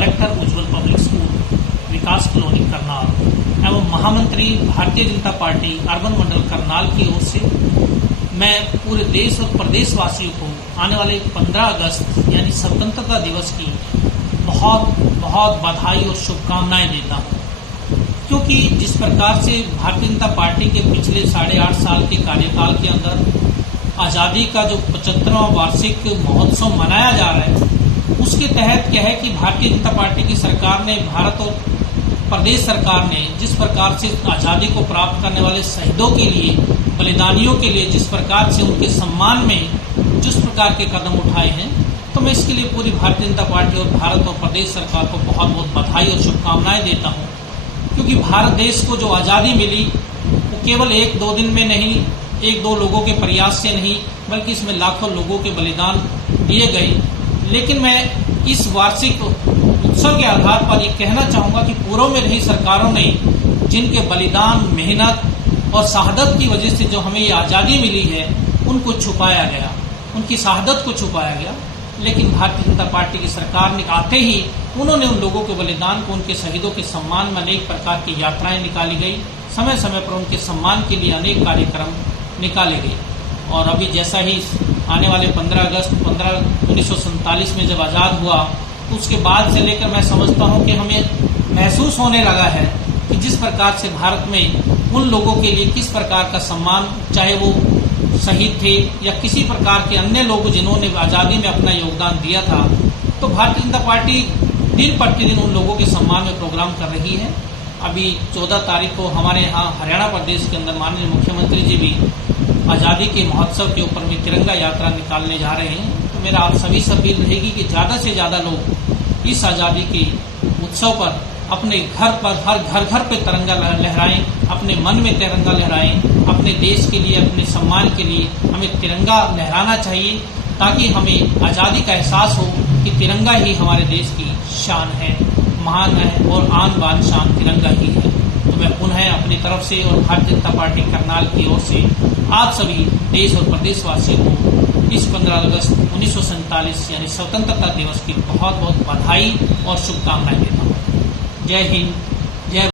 Director उज्जवल public school, विकास colony Karnal एवं महामंत्री Bharatiya Janata party urban मंडल करनाल की ओर से मैं पूरे देश और प्रदेशवासियों को आने वाले 15 अगस्त यानी स्वतंत्रता दिवस की बहुत बहुत बधाई और शुभकामनाएं देता हूं। क्योंकि जिस प्रकार से भारतीय जनता पार्टी के पिछले 8.5 साल के कार्यकाल के अंदर आज़ादी का जो 75वां वार्षिक महोत्सव मनाया जा रहा है, उसके तहत क्या है कि भारतीय जनता पार्टी की सरकार ने, भारत और प्रदेश सरकार ने जिस प्रकार से आज़ादी को प्राप्त करने वाले शहीदों के लिए, बलिदानियों के लिए जिस प्रकार से उनके सम्मान में जिस प्रकार के कदम उठाए हैं, तो मैं इसके लिए पूरी भारतीय जनता पार्टी और भारत और प्रदेश सरकार को बहुत बहुत बधाई और शुभकामनाएं देता हूं। क्योंकि भारत देश को जो आज़ादी मिली वो केवल 1-2 दिन में नहीं, 1-2 लोगों के प्रयास से नहीं, बल्कि इसमें लाखों लोगों के बलिदान दिए गए। लेकिन मैं इस वार्षिक उत्सव के आधार पर यह कहना चाहूंगा कि पूर्व में रही सरकारों ने जिनके बलिदान, मेहनत और शहादत की वजह से जो हमें ये आज़ादी मिली है, उनको छुपाया गया, उनकी शहादत को छुपाया गया। लेकिन भारतीय जनता पार्टी की सरकार ने आते ही उन्होंने उन लोगों के बलिदान को, उनके शहीदों के सम्मान में अनेक प्रकार की यात्राएं निकाली गई, समय समय पर उनके सम्मान के लिए अनेक कार्यक्रम निकाले गए। और अभी जैसा ही आने वाले 15 अगस्त 1947 में जब आज़ाद हुआ, तो उसके बाद से लेकर मैं समझता हूं कि हमें महसूस होने लगा है कि जिस प्रकार से भारत में उन लोगों के लिए किस प्रकार का सम्मान, चाहे वो शहीद थे या किसी प्रकार के अन्य लोग जिन्होंने आज़ादी में अपना योगदान दिया था, तो भारतीय जनता पार्टी दिन प्रतिदिन उन लोगों के सम्मान में प्रोग्राम कर रही है। अभी 14 तारीख को हमारे यहाँ हरियाणा प्रदेश के अंदर माननीय मुख्यमंत्री जी भी आज़ादी के महोत्सव के ऊपर में तिरंगा यात्रा निकालने जा रहे हैं। तो मेरा आप सभी से अपील रहेगी कि ज़्यादा से ज़्यादा लोग इस आज़ादी के उत्सव पर अपने घर पर, हर घर घर पे तिरंगा लहराएं, अपने मन में तिरंगा लहराएं। अपने देश के लिए, अपने सम्मान के लिए हमें तिरंगा लहराना चाहिए, ताकि हमें आज़ादी का एहसास हो कि तिरंगा ही हमारे देश की शान है, महान है और आन बान शान तिरंगा ही है। तो मैं पुनः अपनी तरफ से और भारतीय जनता पार्टी करनाल की ओर से आप सभी देश और प्रदेशवासियों को इस 15 अगस्त 1947 यानी स्वतंत्रता दिवस की बहुत बहुत बधाई और शुभकामनाएं देता हूँ। जय हिंद, जय